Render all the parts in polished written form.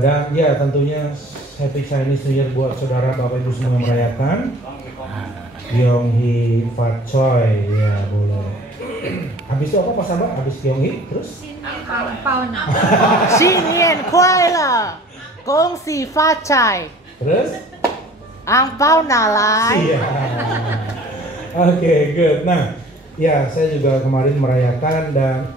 Dan ya tentunya Happy Chinese New Year buat saudara Bapak Ibu semua yang merayakan. Yonghi Fat Choi, ya boleh. Habis itu apa Pak Sabar? Habis Yonghi terus? Xinian Kuala, Gongxi Facai. Terus? Angpao nalai. Iya. Oke, good. Nah, ya saya juga kemarin merayakan dan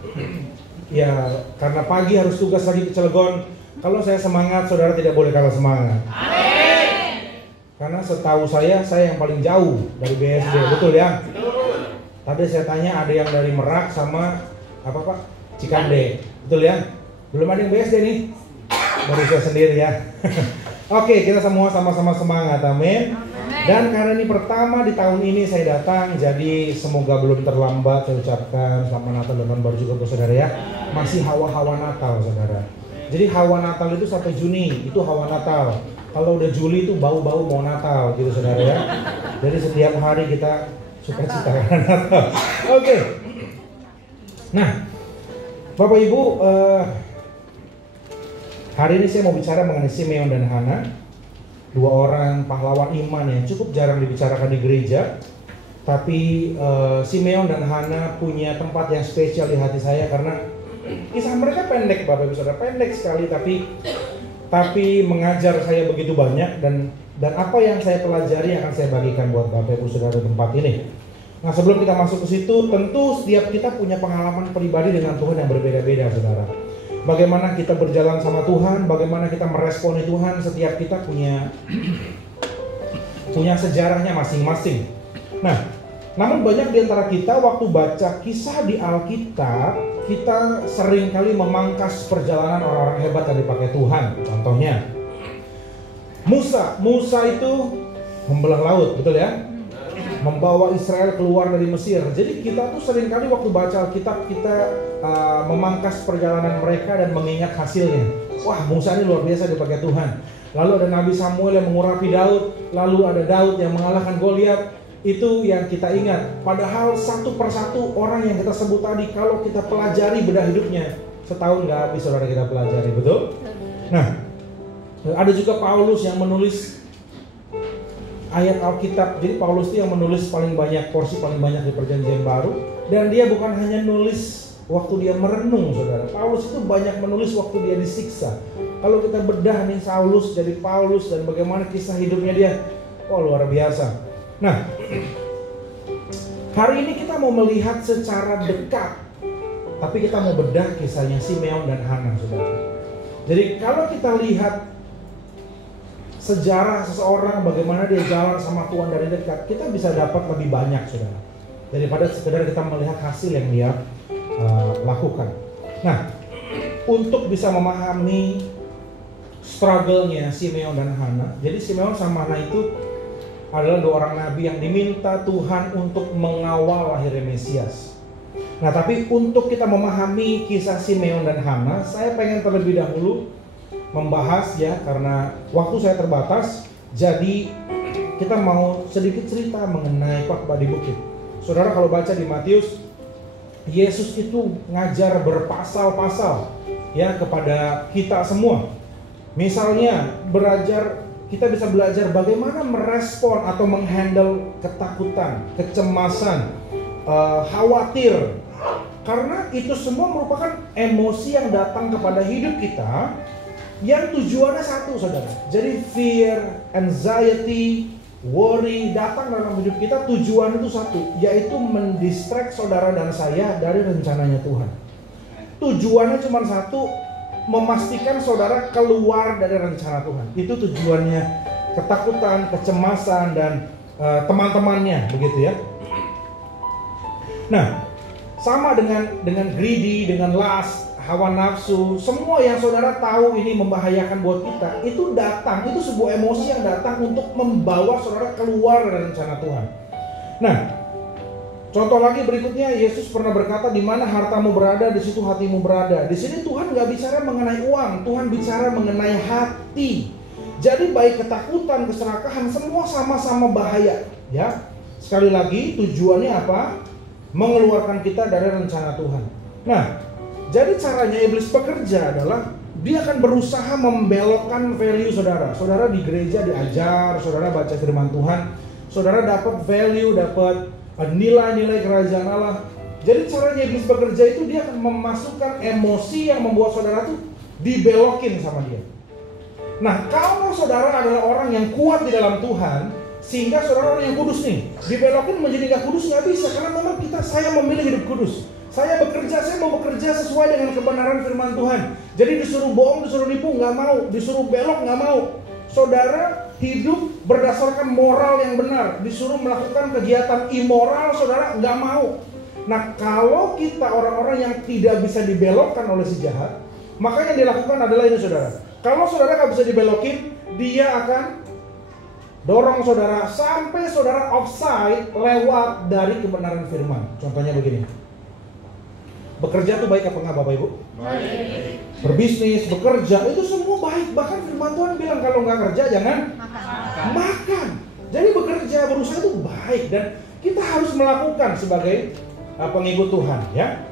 ya karena pagi harus tugas lagi ke Cilegon. Kalau saya semangat, saudara tidak boleh kalah semangat. Karena setahu saya yang paling jauh dari BSD, betul ya? Tadi saya tanya ada yang dari Merak sama apa Pak? Cikande, betul ya? Belum ada yang BSD nih, baru saya sendiri ya. Oke, kita semua sama-sama semangat, amin. Dan karena ini pertama di tahun ini saya datang, jadi semoga belum terlambat saya ucapkan selamat Natal dan tahun baru juga buat saudara ya. Masih hawa-hawa Natal saudara. Jadi hawa Natal itu sampai Juni, itu hawa Natal. Kalau udah Juli itu bau-bau mau Natal gitu saudara ya. Jadi setiap hari kita suka cita karena Natal. Oke. Nah, Bapak Ibu, hari ini saya mau bicara mengenai Simeon dan Hana, dua orang pahlawan iman yang cukup jarang dibicarakan di gereja. Tapi Simeon dan Hana punya tempat yang spesial di hati saya karena kisah mereka pendek, Bapak Ibu Saudara, pendek sekali tapi mengajar saya begitu banyak dan apa yang saya pelajari akan saya bagikan buat Bapak Ibu Saudara di tempat ini. Nah, sebelum kita masuk ke situ, tentu setiap kita punya pengalaman pribadi dengan Tuhan yang berbeda-beda, Saudara. Bagaimana kita berjalan sama Tuhan, bagaimana kita meresponi Tuhan, setiap kita punya sejarahnya masing-masing. Nah, namun banyak di antara kita waktu baca kisah di Alkitab, kita sering kali memangkas perjalanan orang-orang hebat yang dipakai Tuhan. Contohnya Musa itu membelah laut, betul ya? Membawa Israel keluar dari Mesir. Jadi kita tuh sering kali waktu baca Alkitab kita memangkas perjalanan mereka dan mengingat hasilnya. Wah, Musa ini luar biasa dipakai Tuhan. Lalu ada Nabi Samuel yang mengurapi Daud, lalu ada Daud yang mengalahkan Goliat. Itu yang kita ingat. Padahal satu persatu orang yang kita sebut tadi, kalau kita pelajari bedah hidupnya, setahun gak habis saudara kita pelajari, betul? Nah, ada juga Paulus yang menulis ayat Alkitab. Jadi Paulus itu yang menulis paling banyak, porsi paling banyak di Perjanjian Baru. Dan dia bukan hanya nulis waktu dia merenung, saudara. Paulus itu banyak menulis waktu dia disiksa. Kalau kita bedah nih Saulus jadi Paulus dan bagaimana kisah hidupnya dia, oh luar biasa. Nah, hari ini kita mau melihat secara dekat, tapi kita mau bedah kisahnya Simeon dan Hana, saudara. Jadi kalau kita lihat sejarah seseorang, bagaimana dia jalan sama Tuhan dari dekat, kita bisa dapat lebih banyak, saudara, daripada sekedar kita melihat hasil yang dia lakukan. Nah, untuk bisa memahami struggle-nya Simeon dan Hana, jadi Simeon sama Hana itu adalah dua orang nabi yang diminta Tuhan untuk mengawal lahirnya Mesias. Nah, tapi untuk kita memahami kisah Simeon dan Hana, saya pengen terlebih dahulu membahas ya, karena waktu saya terbatas. Jadi kita mau sedikit cerita mengenai khotbah di bukit. Saudara kalau baca di Matius, Yesus itu ngajar berpasal-pasal ya kepada kita semua. Misalnya kita bisa belajar bagaimana merespon atau menghandle ketakutan, kecemasan, khawatir. Karena itu semua merupakan emosi yang datang kepada hidup kita yang tujuannya satu, saudara. Jadi fear, anxiety, worry datang dalam hidup kita, tujuan itu satu, yaitu mendistract saudara dan saya dari rencananya Tuhan. Tujuannya cuma satu, memastikan saudara keluar dari rencana Tuhan. Itu tujuannya ketakutan, kecemasan, dan teman-temannya, begitu ya. Nah, sama dengan greedy, dengan lust, hawa nafsu, semua yang saudara tahu ini membahayakan buat kita, itu datang, itu sebuah emosi yang datang untuk membawa saudara keluar dari rencana Tuhan. Nah, contoh lagi berikutnya, Yesus pernah berkata, di mana hartamu berada, di situ hatimu berada. Di sini Tuhan nggak bicara mengenai uang, Tuhan bicara mengenai hati. Jadi baik ketakutan, keserakahan, semua sama-sama bahaya. Ya, sekali lagi tujuannya apa? Mengeluarkan kita dari rencana Tuhan. Nah, jadi caranya iblis bekerja adalah dia akan berusaha membelokkan value saudara. Saudara di gereja diajar, saudara baca firman Tuhan, saudara dapat value, dapat nilai-nilai kerajaan Allah. Jadi caranya iblis bekerja itu dia akan memasukkan emosi yang membuat saudara tuh dibelokin sama dia. Nah, kalau saudara adalah orang yang kuat di dalam Tuhan, sehingga saudara orang yang kudus nih, dibelokin menjadi gak kudus nggak bisa, karena memang saya memilih hidup kudus. Saya mau bekerja sesuai dengan kebenaran firman Tuhan. Jadi disuruh bohong, disuruh nipu nggak mau, disuruh belok nggak mau. Saudara hidup berdasarkan moral yang benar, disuruh melakukan kegiatan immoral, saudara nggak mau. Nah, kalau kita orang-orang yang tidak bisa dibelokkan oleh si jahat, maka yang dilakukan adalah ini saudara. Kalau saudara nggak bisa dibelokin, dia akan dorong saudara sampai saudara offside lewat dari kebenaran firman. Contohnya begini. Bekerja itu baik apa enggak Bapak Ibu? Baik. Berbisnis, bekerja, itu semua baik. Bahkan firman Tuhan bilang kalau nggak kerja jangan makan. Jadi bekerja, berusaha itu baik. Dan kita harus melakukan sebagai pengikut Tuhan ya.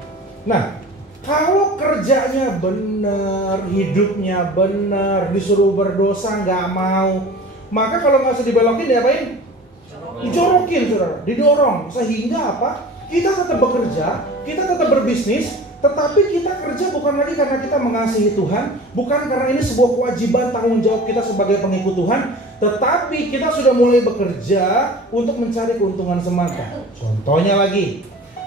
Nah, kalau kerjanya benar, hidupnya benar, disuruh berdosa nggak mau, maka kalau nggak usah dibelokin diapain? Dijorokin saudara, didorong. Sehingga apa? Kita tetap bekerja, kita tetap berbisnis, tetapi kita kerja bukan lagi karena kita mengasihi Tuhan, bukan karena ini sebuah kewajiban tanggung jawab kita sebagai pengikut Tuhan, tetapi kita sudah mulai bekerja untuk mencari keuntungan semata. Contohnya lagi,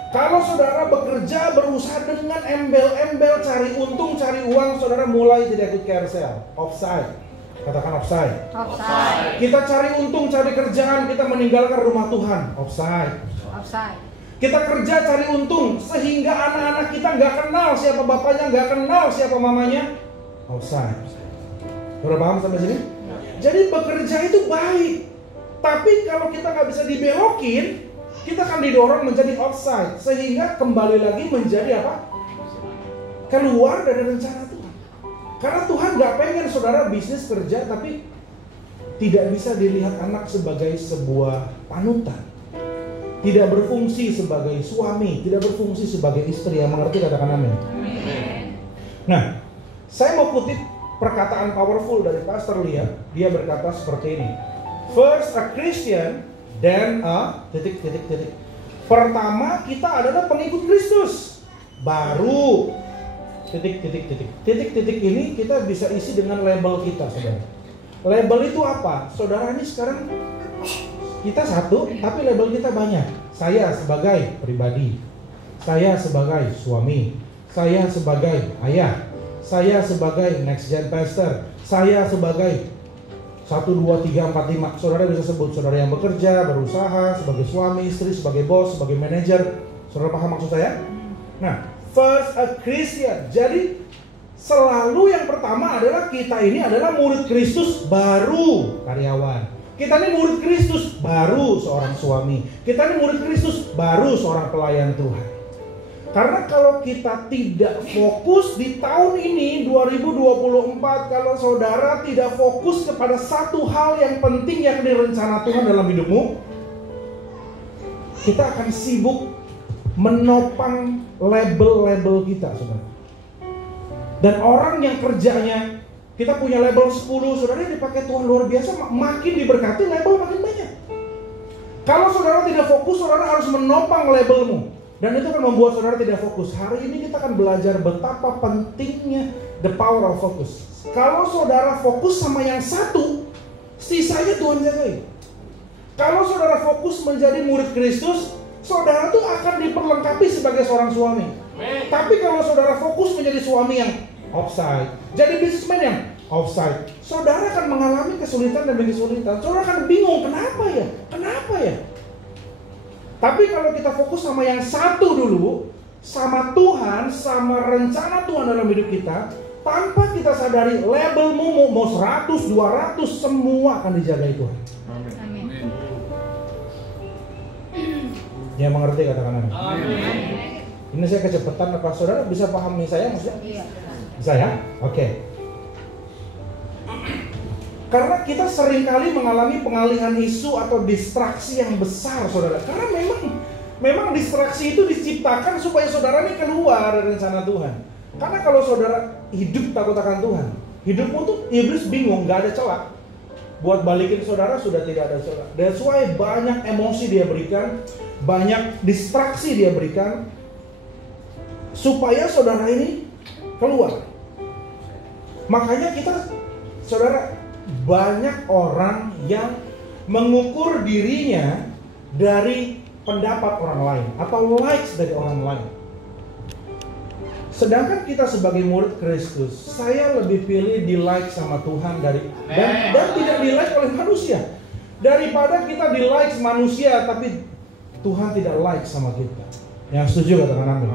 kalau saudara bekerja berusaha dengan embel-embel cari untung, cari uang, saudara mulai tidak ikut carousel, offside. Katakan offside. Offside. Kita cari untung, cari kerjaan, kita meninggalkan rumah Tuhan, offside. Offside. Kita kerja cari untung sehingga anak-anak kita nggak kenal siapa bapaknya, nggak kenal siapa mamanya, offside. Sudah paham sampai sini? Jadi bekerja itu baik, tapi kalau kita nggak bisa dibelokin, kita akan didorong menjadi offside, sehingga kembali lagi menjadi apa? Keluar dari rencana Tuhan. Karena Tuhan nggak pengen saudara bisnis kerja tapi tidak bisa dilihat anak sebagai sebuah panutan, tidak berfungsi sebagai suami, tidak berfungsi sebagai istri. Yang mengerti katakan amin. Nah, saya mau kutip perkataan powerful dari Pastor Lia. Dia berkata seperti ini. First a Christian, then a ... Pertama kita adalah pengikut Kristus, baru ... Titik ini kita bisa isi dengan label kita, saudara. Label itu apa? Saudara ini sekarang kita satu, tapi label kita banyak. Saya sebagai pribadi, saya sebagai suami, saya sebagai ayah, saya sebagai next gen pastor, saya sebagai 1, 2, 3, 4, 5. Saudara bisa sebut saudara yang bekerja, berusaha, sebagai suami, istri, sebagai bos, sebagai manajer. Saudara paham maksud saya? Nah, first a Christian. Jadi selalu yang pertama adalah kita ini adalah murid Kristus, baru karyawan. Kita ini murid Kristus, baru seorang suami. Kita ini murid Kristus, baru seorang pelayan Tuhan. Karena kalau kita tidak fokus di tahun ini 2024, kalau saudara tidak fokus kepada satu hal yang penting yakni rencana Tuhan dalam hidupmu, kita akan sibuk menopang label-label kita, saudara. Dan orang yang kerjanya, kita punya label 10, saudara dipakai Tuhan luar biasa, makin diberkati, label makin banyak. Kalau saudara tidak fokus, saudara harus menopang labelmu. Dan itu akan membuat saudara tidak fokus. Hari ini kita akan belajar betapa pentingnya the power of focus. Kalau saudara fokus sama yang satu, sisanya Tuhan jagain. Kalau saudara fokus menjadi murid Kristus, saudara tuh akan diperlengkapi sebagai seorang suami. Tapi kalau saudara fokus menjadi suami yang offside, jadi businessman yang offside, saudara akan mengalami kesulitan demi kesulitan. Saudara akan bingung, kenapa ya? Kenapa ya? Tapi kalau kita fokus sama yang satu dulu, sama Tuhan, sama rencana Tuhan dalam hidup kita, tanpa kita sadari labelmu mau 100, 200, semua akan dijagai Tuhan. Amin. Ya mengerti katakan amin. Ini saya kecepatan, apa saudara bisa pahami saya maksudnya? Bisa ya? Oke. Karena kita seringkali mengalami pengalihan isu atau distraksi yang besar, saudara. Karena memang distraksi itu diciptakan supaya saudara ini keluar dari rencana Tuhan. Karena kalau saudara hidup takut akan Tuhan. Hidupmu tuh iblis bingung, gak ada celah. Buat balikin saudara sudah tidak ada celah. That's why banyak emosi dia berikan, banyak distraksi dia berikan, supaya saudara ini keluar. Makanya kita, saudara, banyak orang yang mengukur dirinya dari pendapat orang lain atau likes dari orang lain. Sedangkan kita sebagai murid Kristus, saya lebih pilih di like sama Tuhan dan tidak di like oleh manusia, daripada kita di like manusia tapi Tuhan tidak like sama kita. Yang setuju katakan amin.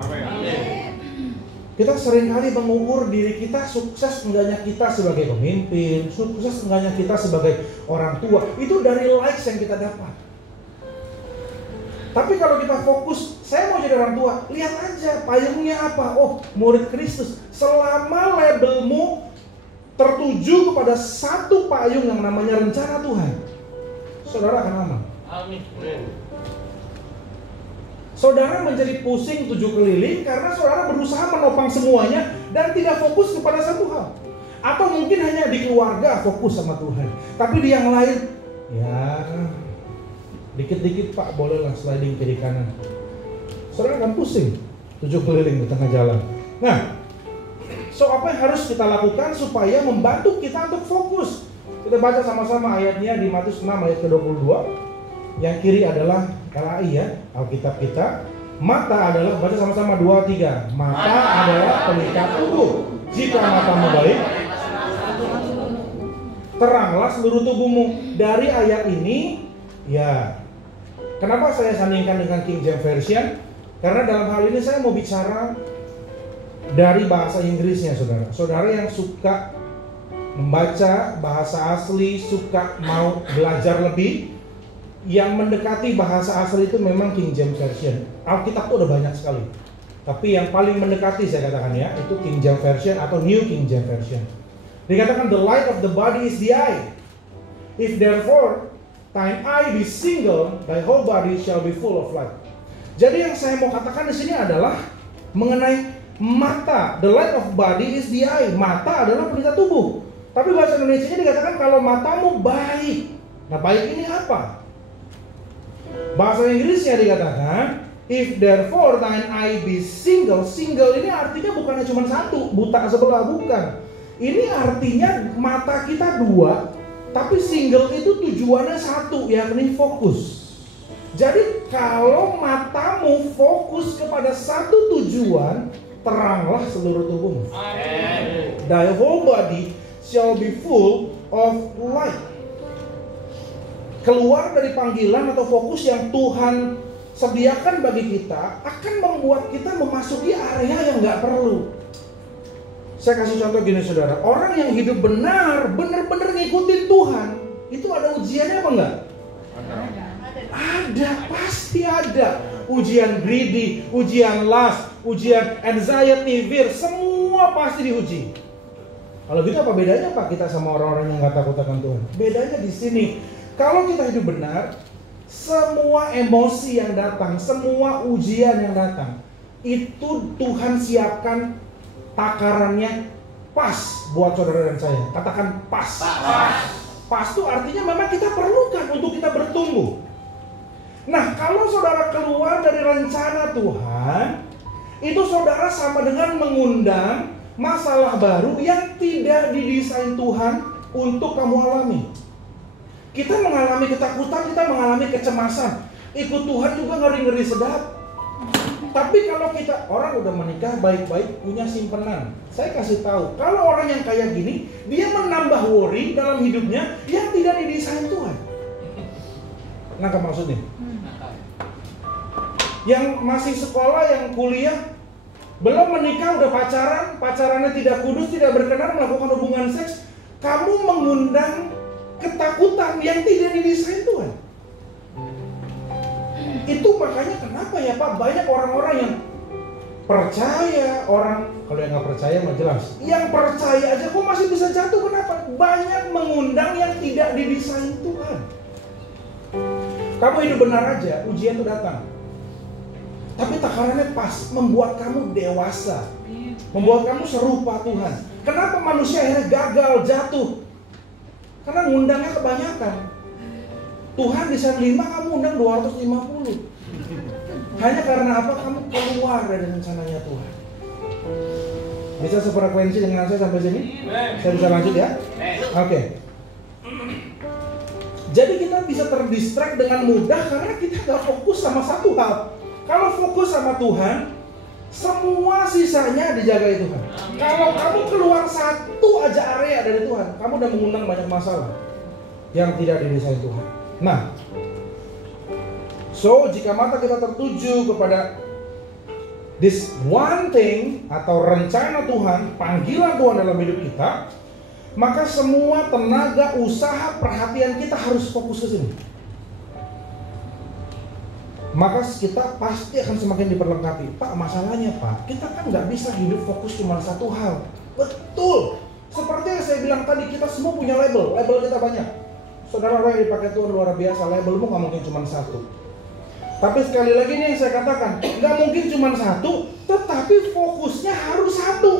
Kita seringkali mengukur diri kita, sukses enggaknya kita sebagai pemimpin, sukses enggaknya kita sebagai orang tua, itu dari likes yang kita dapat. Tapi kalau kita fokus, saya mau jadi orang tua, lihat aja payungnya apa. Oh, murid Kristus. Selama labelmu tertuju kepada satu payung yang namanya rencana Tuhan, saudara akan aman. Amin. Saudara menjadi pusing 7 keliling karena saudara berusaha menopang semuanya dan tidak fokus kepada satu hal. Atau mungkin hanya di keluarga fokus sama Tuhan, tapi di yang lain, ya dikit-dikit Pak bolehlah sliding kiri kanan. Saudara akan pusing 7 keliling di tengah jalan. Nah, so apa yang harus kita lakukan supaya membantu kita untuk fokus? Kita baca sama-sama ayatnya di Matius 6 ayat ke-22. Yang kiri adalah LAI ya, Alkitab kita. Mata adalah, baca sama-sama 2, 3. Mata adalah pengikat tubuh. Jika matamu baik, teranglah seluruh tubuhmu. Dari ayat ini, ya, kenapa saya sandingkan dengan King James Version? Karena dalam hal ini saya mau bicara dari bahasa Inggrisnya, saudara. Saudara yang suka membaca bahasa asli, suka mau belajar lebih, yang mendekati bahasa asli itu memang King James Version. Alkitab itu udah banyak sekali, tapi yang paling mendekati saya katakan ya, itu King James Version atau New King James Version. Dikatakan the light of the body is the eye. If therefore thine eye be single, thy whole body shall be full of light. Jadi yang saya mau katakan di sini adalah mengenai mata. The light of body is the eye. Mata adalah pelita tubuh. Tapi bahasa Indonesianya dikatakan kalau matamu baik. Nah, baik ini apa? Bahasa Inggrisnya dikatakan if therefore thine eye be single. Single ini artinya bukannya cuma satu, buta sebelah, bukan. Ini artinya mata kita dua, tapi single itu tujuannya satu, yakni fokus. Jadi kalau matamu fokus kepada satu tujuan, teranglah seluruh tubuhmu. Thy whole body shall be full of light. Keluar dari panggilan atau fokus yang Tuhan sediakan bagi kita akan membuat kita memasuki area yang gak perlu. Saya kasih contoh gini saudara, orang yang hidup benar-benar ngikutin Tuhan, itu ada ujiannya apa enggak? Ada, pasti ada. Ujian greedy, ujian lust, ujian anxiety, fear, semua pasti diuji. Kalau gitu apa bedanya Pak kita sama orang-orang yang gak takut akan Tuhan? Bedanya di sini. Kalau kita hidup benar, semua emosi yang datang, semua ujian yang datang, itu Tuhan siapkan takarannya pas buat saudara dan saya. Katakan pas. Pas itu artinya memang kita perlukan untuk kita bertumbuh. Nah, kalau saudara keluar dari rencana Tuhan, itu saudara sama dengan mengundang masalah baru yang tidak didesain Tuhan untuk kamu alami. Kita mengalami ketakutan, kita mengalami kecemasan. Ikut Tuhan juga ngeri-ngeri sedap. Tapi kalau kita, orang udah menikah baik-baik, punya simpenan. Saya kasih tahu, kalau orang yang kayak gini, dia menambah worry dalam hidupnya yang tidak didesain Tuhan. Nah, apa maksudnya? Yang masih sekolah, yang kuliah, belum menikah udah pacarannya tidak kudus, tidak berkenan, melakukan hubungan seks, kamu mengundang ketakutan yang tidak didesain Tuhan. Itu makanya kenapa ya Pak, banyak orang-orang yang percaya, orang kalau yang nggak percaya mah jelas. Yang percaya aja kok masih bisa jatuh, kenapa? Banyak mengundang yang tidak didesain Tuhan. Kamu hidup benar aja, ujian itu datang. Tapi takarannya pas, membuat kamu dewasa. membuat kamu serupa Tuhan. Kenapa manusia akhirnya gagal, jatuh? Karena ngundangnya kebanyakan. Tuhan desain 5, kamu undang 250. Hanya karena apa? Kamu keluar dari rencananya Tuhan. Bisa sefrekuensi dengan saya sampai sini? Saya bisa lanjut ya? Oke. Jadi kita bisa terdistract dengan mudah karena kita gak fokus sama satu hal. Kalau fokus sama Tuhan, semua sisanya dijaga Tuhan. Kalau kamu keluar satu aja area dari Tuhan, kamu udah mengundang banyak masalah yang tidak didesain Tuhan. Nah, so jika mata kita tertuju kepada this one thing atau rencana Tuhan, panggilan Tuhan dalam hidup kita, maka semua tenaga, usaha, perhatian kita harus fokus ke sini. Maka kita pasti akan semakin diperlengkapi. Pak, masalahnya Pak, kita kan nggak bisa hidup fokus cuma satu hal. Betul. Seperti yang saya bilang tadi, kita semua punya label. Label kita banyak. Saudara, orang yang dipakai Tuhan luar biasa. Labelmu nggak mungkin cuma satu. Tapi sekali lagi nih yang saya katakan, nggak mungkin cuma satu, tetapi fokusnya harus satu.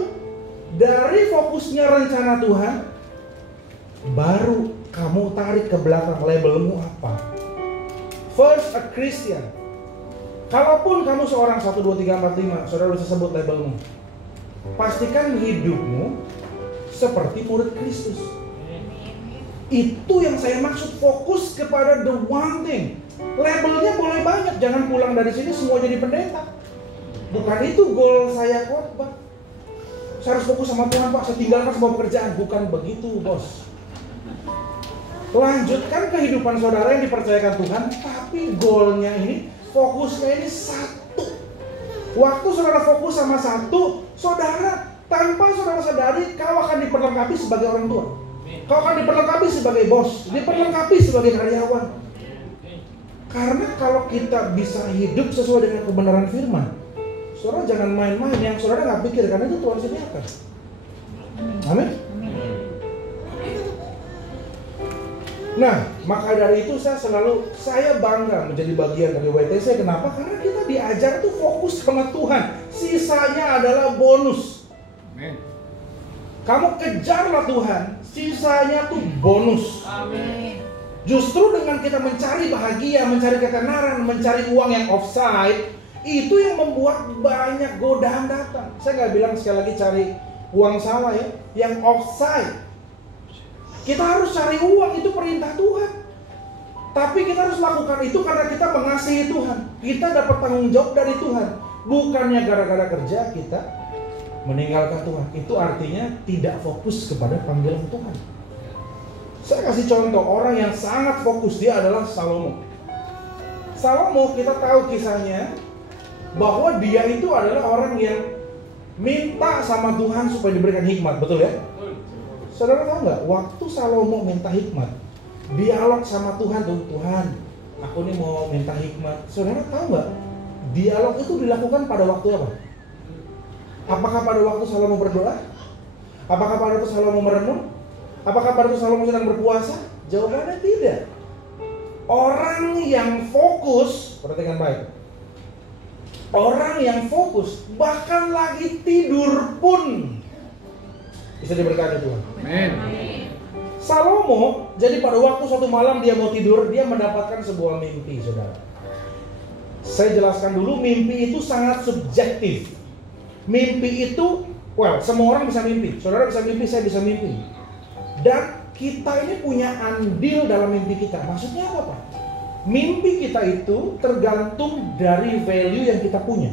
Dari fokusnya rencana Tuhan, baru kamu tarik ke belakang labelmu apa. First a Christian. Kalaupun kamu seorang 1, 2, 3, 4, 5, saudara bisa sebut labelmu. Pastikan hidupmu seperti murid Kristus. Itu yang saya maksud, fokus kepada the one thing. Labelnya boleh banyak, jangan pulang dari sini semua jadi pendeta. Bukan itu goal saya khotbah. Saya harus fokus sama Tuhan Pak, saya tinggalkan semua pekerjaan. Bukan begitu bos. Lanjutkan kehidupan saudara yang dipercayakan Tuhan, tapi goalnya ini, fokusnya ini satu. Waktu saudara fokus sama satu, saudara tanpa saudara sadari, kau akan diperlengkapi sebagai orang tua. Kau akan diperlengkapi sebagai bos, diperlengkapi sebagai karyawan. Karena kalau kita bisa hidup sesuai dengan kebenaran firman, saudara jangan main-main yang saudara nggak pikir, karena itu Tuhan sediakan. Amin. Nah, maka dari itu saya bangga menjadi bagian dari WTC. Kenapa? Karena kita diajar tuh fokus sama Tuhan. Sisanya adalah bonus. Amin. Kamu kejarlah Tuhan, sisanya tuh bonus. Amin. Justru dengan kita mencari bahagia, mencari ketenaran, mencari uang yang offside, itu yang membuat banyak godaan datang. Saya nggak bilang sekali lagi cari uang salah ya, yang offside. Kita harus cari uang, itu perintah Tuhan. Tapi kita harus lakukan itu karena kita mengasihi Tuhan. Kita dapat tanggung jawab dari Tuhan. Bukannya gara-gara kerja kita meninggalkan Tuhan. Itu artinya tidak fokus kepada panggilan Tuhan. Saya kasih contoh, orang yang sangat fokus, dia adalah Salomo. Salomo, kita tahu kisahnya, bahwa dia itu adalah orang yang minta sama Tuhan supaya diberikan hikmat, betul ya? Saudara tahu nggak, waktu Salomo minta hikmat, dialog sama Tuhan tuh, Tuhan, aku nih mau minta hikmat. Saudara tahu nggak, dialog itu dilakukan pada waktu apa? Apakah pada waktu Salomo berdoa? Apakah pada waktu Salomo merenung? Apakah pada waktu Salomo sedang berpuasa? Jawabannya tidak. Orang yang fokus, perhatikan baik. Orang yang fokus, bahkan lagi tidur pun bisa diberkati Tuhan. Amin. Salomo, jadi pada waktu suatu malam dia mau tidur, dia mendapatkan sebuah mimpi, saudara. Saya jelaskan dulu, mimpi itu sangat subjektif. Mimpi itu, semua orang bisa mimpi. Saudara bisa mimpi, saya bisa mimpi. Dan kita ini punya andil dalam mimpi kita. Maksudnya apa, Pak? Mimpi kita itu tergantung dari value yang kita punya.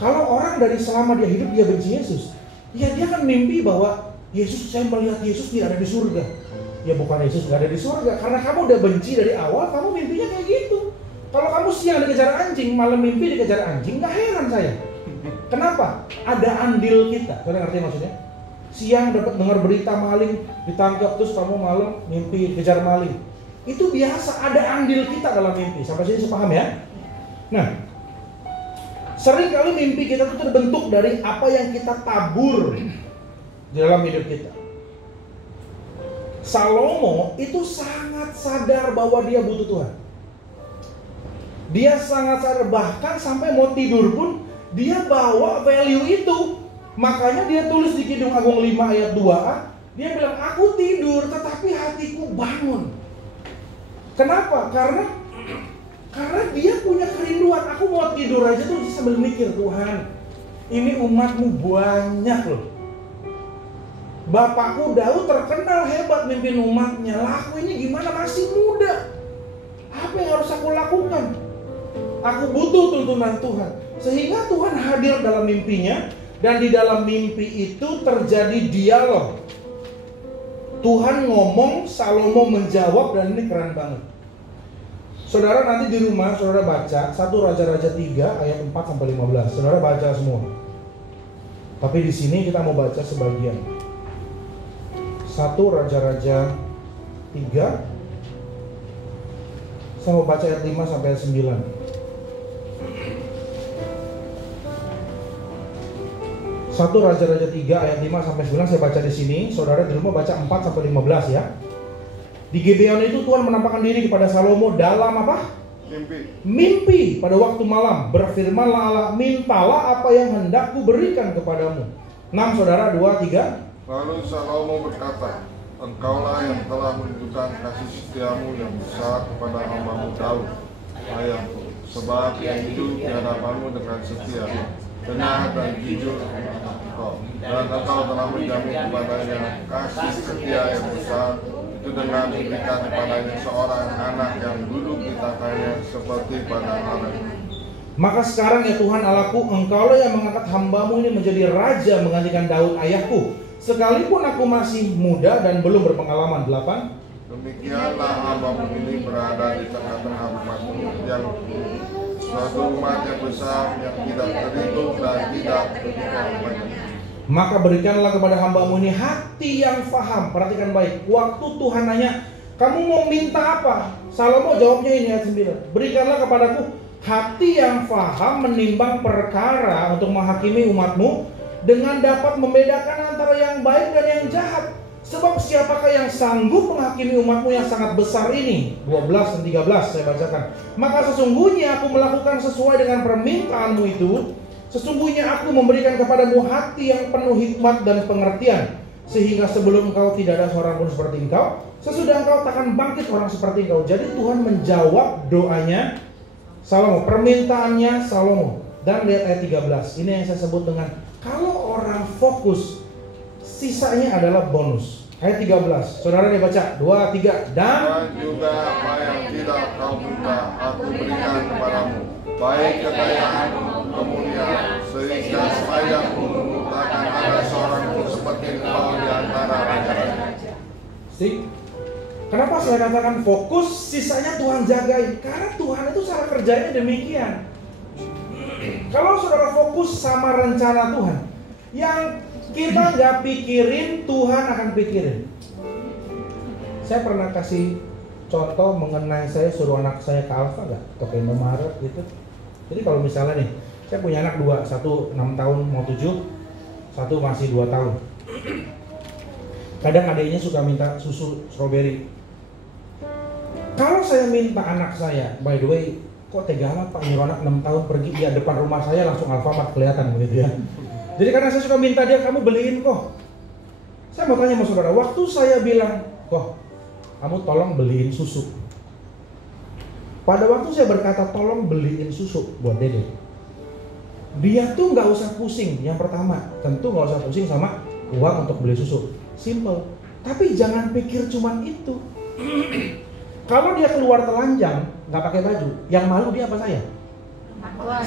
Kalau orang dari selama dia hidup dia benci Yesus, ya dia kan mimpi bahwa Yesus, saya melihat Yesus tidak ada di surga. Ya bukan Yesus nggak ada di surga, karena kamu udah benci dari awal, kamu mimpinya kayak gitu. Kalau kamu siang dikejar anjing, malam mimpi dikejar anjing, nggak heran saya. Kenapa? Ada andil kita. Kalian ngerti maksudnya? Siang dapat dengar berita maling ditangkap, terus kamu malam mimpi dikejar maling. Itu biasa, ada andil kita dalam mimpi. Sampai sini sepaham ya? Nah, sering kali mimpi kita itu terbentuk dari apa yang kita tabur di dalam hidup kita. Salomo itu sangat sadar bahwa dia butuh Tuhan. Dia sangat sadar, bahkan sampai mau tidur pun dia bawa value itu. Makanya dia tulis di Kidung Agung 5 ayat 2a, dia bilang, aku tidur tetapi hatiku bangun. Kenapa? Karena dia punya kerinduan. Aku mau tidur aja tuh sambil mikir, Tuhan, ini umatmu banyak loh. Bapakku Daud terkenal hebat mimpin umatnya. Lah aku ini gimana, masih muda. Apa yang harus aku lakukan? Aku butuh tuntunan Tuhan. Sehingga Tuhan hadir dalam mimpinya. Dan di dalam mimpi itu terjadi dialog. Tuhan ngomong, Salomo menjawab, dan ini keren banget. Saudara nanti di rumah saudara baca 1 Raja-Raja 3 ayat 4-15. Saudara baca semua. Tapi di sini kita mau baca sebagian. 1 Raja-Raja 3. Saya mau baca ayat 5-9. 1 Raja-Raja 3 ayat 5-9 saya baca di sini. Saudara di rumah baca 4-15 ya. Di Gibeon itu Tuhan menampakkan diri kepada Salomo dalam apa? Mimpi pada waktu malam. Berfirmanlah Allah, mintalah apa yang hendak ku berikan kepadamu. 6 saudara, 2-3. Lalu Salomo berkata, engkaulah yang telah menunjukkan kasih setiamu yang besar kepada hamba-Mu Daud, ayahku, sebab yang hidup di hadapanmu dengan setia, benar dan jujur engkau, dan engkau telah menjamin kepadanya kasih setia yang besar, itu dengan memberikan kepadanya seorang anak yang duduk di tahtanya seperti pada Aaron. Maka sekarang ya Tuhan Allahku, engkaulah yang mengangkat hamba-Mu ini menjadi raja menggantikan Daud ayahku, sekalipun aku masih muda dan belum berpengalaman. 8. Demikianlah hamba-Mu ini berada di tengah-tengah umat-Mu yang suatu umat yang besar yang tidak terhitung dan tidak terhitung. Maka berikanlah kepada hamba-Mu ini hati yang faham. Perhatikan baik. Waktu Tuhan nanya, kamu mau minta apa? Salomo jawabnya ini ayat 9. Berikanlah kepadaku hati yang faham menimbang perkara untuk menghakimi umat-Mu, dengan dapat membedakan antara yang baik dan yang jahat. Sebab siapakah yang sanggup menghakimi umat-Mu yang sangat besar ini? 12 dan 13 saya bacakan. Maka sesungguhnya aku melakukan sesuai dengan permintaan-Mu itu. Sesungguhnya aku memberikan kepadamu hati yang penuh hikmat dan pengertian, sehingga sebelum engkau tidak ada seorang pun seperti engkau, sesudah engkau takkan bangkit orang seperti engkau. Jadi Tuhan menjawab doanya Salomo, permintaannya Salomo. Dan lihat ayat 13. Ini yang saya sebut dengan kalau orang fokus, sisanya adalah bonus. Ayat 13. Saudara dibaca 2, 3. Dan juga apa yang tidak kau minta aku berikan kepadamu, baik kekayaan kemuliaan, sehingga sepanjangmu takkan ada seorang pun seperti engkau di antara raja-raja. Kenapa saya katakan fokus, sisanya Tuhan jagain? Karena Tuhan itu cara kerjanya demikian. Kalau saudara fokus sama rencana Tuhan, yang kita nggak pikirin, Tuhan akan pikirin. Saya pernah kasih contoh mengenai saya suruh anak saya ke Alfa nggak? Atau ke Indomaret gitu. Jadi kalau misalnya nih, saya punya anak 2, satu 6 tahun mau 7, satu masih 2 tahun. Kadang adiknya suka minta susu strawberry. Kalau saya minta anak saya, by the way, kok tega amat Pak nyuruh anak 6 tahun pergi, ya depan rumah saya langsung Alfamart kelihatan begitu ya. Jadi karena saya suka minta dia, kamu beliin kok. Saya mau tanya sama saudara, waktu saya bilang, kok kamu tolong beliin susu. Pada waktu saya berkata tolong beliin susu buat Dede, dia tuh nggak usah pusing. Yang pertama, tentu nggak usah pusing sama uang untuk beli susu. Simple. Tapi jangan pikir cuman itu. Kalau dia keluar telanjang, nggak pakai baju, yang malu dia apa saya?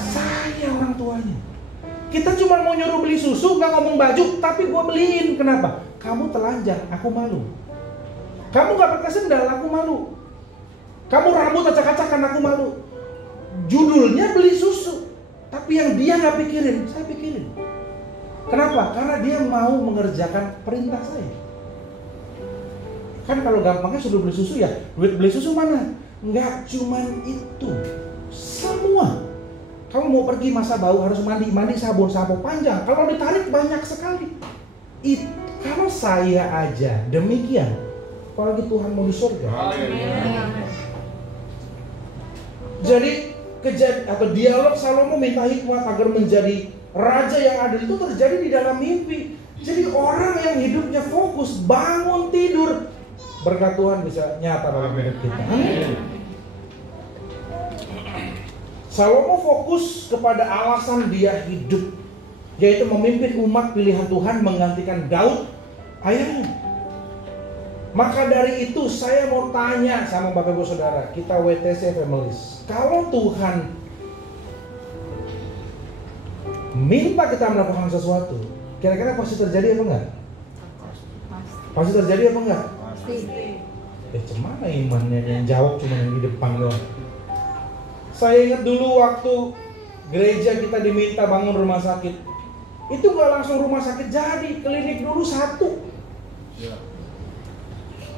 Saya orang tuanya. Kita cuma mau nyuruh beli susu, nggak ngomong baju, tapi gua beliin. Kenapa? Kamu telanjang, aku malu. Kamu nggak pakai sendal, aku malu. Kamu rambut acak-acakan, aku malu. Judulnya beli susu, tapi yang dia nggak pikirin, saya pikirin. Kenapa? Karena dia mau mengerjakan perintah saya. Kan kalau gampangnya sudah beli susu ya, duit beli susu mana? Nggak cuman itu, semua. Kamu mau pergi masa bau harus mandi sabun sampo panjang. Kalau ditarik banyak sekali. Kalau saya aja demikian, apalagi Tuhan mau di surga. Jadi dialog Salomo minta hikmat agar menjadi raja yang adil itu terjadi di dalam mimpi. Jadi orang yang hidupnya fokus, bangun tidur, berkat Tuhan bisa nyata dalam hidup kita. Amin. Salomo fokus kepada alasan dia hidup, yaitu memimpin umat pilihan Tuhan menggantikan Daud ayahnya. Maka dari itu saya mau tanya sama Bapak Ibu Saudara, kita WTC Families, kalau Tuhan minta kita melakukan sesuatu, kira-kira pasti terjadi apa enggak? Pasti terjadi apa enggak? Pasti. Cemana imannya yang jawab cuma yang di depan doang. Saya ingat dulu waktu gereja kita diminta bangun rumah sakit, itu nggak langsung rumah sakit jadi, klinik dulu satu.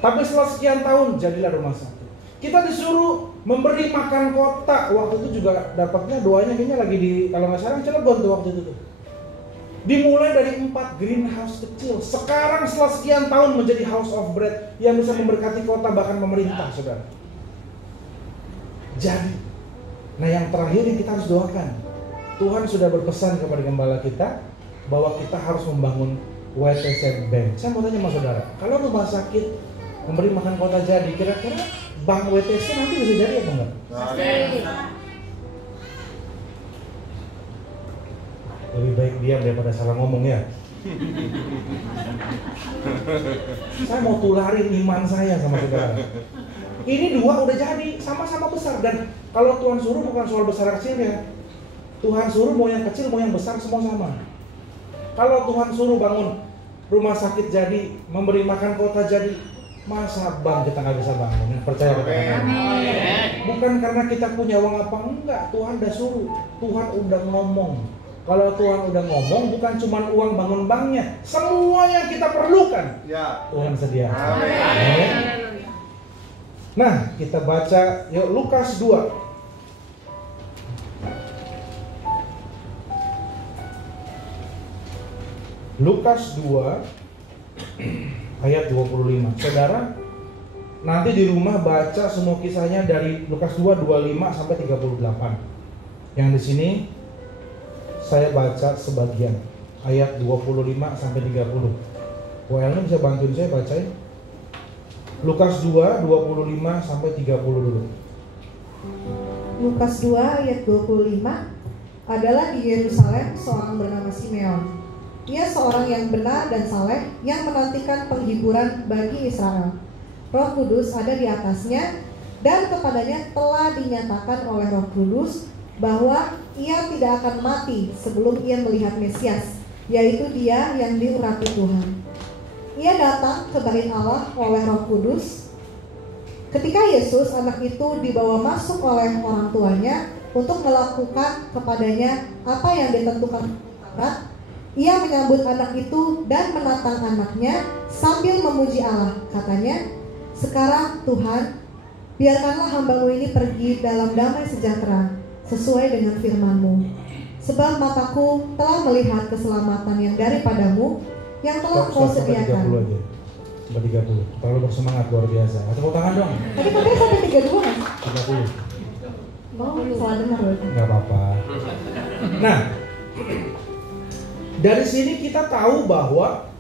Tapi setelah sekian tahun jadilah rumah sakit. Kita disuruh memberi makan kota. Waktu itu juga dapatnya doanya kayaknya lagi di, kalau nggak salah Cilegon tuh waktu itu tuh. Dimulai dari 4 greenhouse kecil. Sekarang setelah sekian tahun menjadi house of bread yang bisa memberkati kota bahkan pemerintah, saudara. Jadi, nah yang terakhir yang kita harus doakan, Tuhan sudah berpesan kepada gembala kita bahwa kita harus membangun WTC Bank. Saya mau tanya sama saudara, kalau rumah sakit memberi makan kota jadi, kira-kira bank WTC nanti bisa jadi apa enggak? Lebih baik diam daripada salah ngomong ya. Saya mau tularin iman saya sama saudara. Ini 2 udah jadi, sama-sama besar. Dan kalau Tuhan suruh bukan soal besar kecil ya. Tuhan suruh mau yang kecil mau yang besar semua sama. Kalau Tuhan suruh bangun rumah sakit jadi, memberi makan kota jadi, masa bank kita nggak bisa bangun? Percaya kita. Bukan karena kita punya uang apa enggak, Tuhan udah suruh, Tuhan udah ngomong. Kalau Tuhan udah ngomong, bukan cuma uang bangun banknya, semua yang kita perlukan Tuhan sediakan. Amin. Nah, kita baca yuk Lukas 2. Lukas 2 ayat 25. Saudara, nanti di rumah baca semua kisahnya dari Lukas 2 25 sampai 38. Yang di sini saya baca sebagian ayat 25 sampai 30. WL-nya bisa bantuin saya bacain. Lukas 2 25 sampai 30 dulu. Lukas 2 ayat 25 adalah di Yerusalem seorang bernama Simeon. Ia seorang yang benar dan saleh yang menantikan penghiburan bagi Israel. Roh Kudus ada di atasnya dan kepadanya telah dinyatakan oleh Roh Kudus bahwa ia tidak akan mati sebelum ia melihat Mesias, yaitu Dia yang diurapi Tuhan. Ia datang ke bait Allah oleh Roh Kudus. Ketika Yesus anak itu dibawa masuk oleh orang tuanya untuk melakukan kepadanya apa yang ditentukan Taurat, ia menyambut anak itu dan menatang anaknya sambil memuji Allah. Katanya, "Sekarang Tuhan, biarkanlah hamba-Mu ini pergi dalam damai sejahtera sesuai dengan firman-Mu. Sebab mataku telah melihat keselamatan yang daripadamu yang telah Kau sediakan." Sampai 30. Terlalu bersemangat luar biasa. Tepuk tangan dong. Tadi katanya sampai 32 kan? 30. Oh, salah dengar berarti. Enggak apa-apa. Nah, dari sini kita tahu bahwa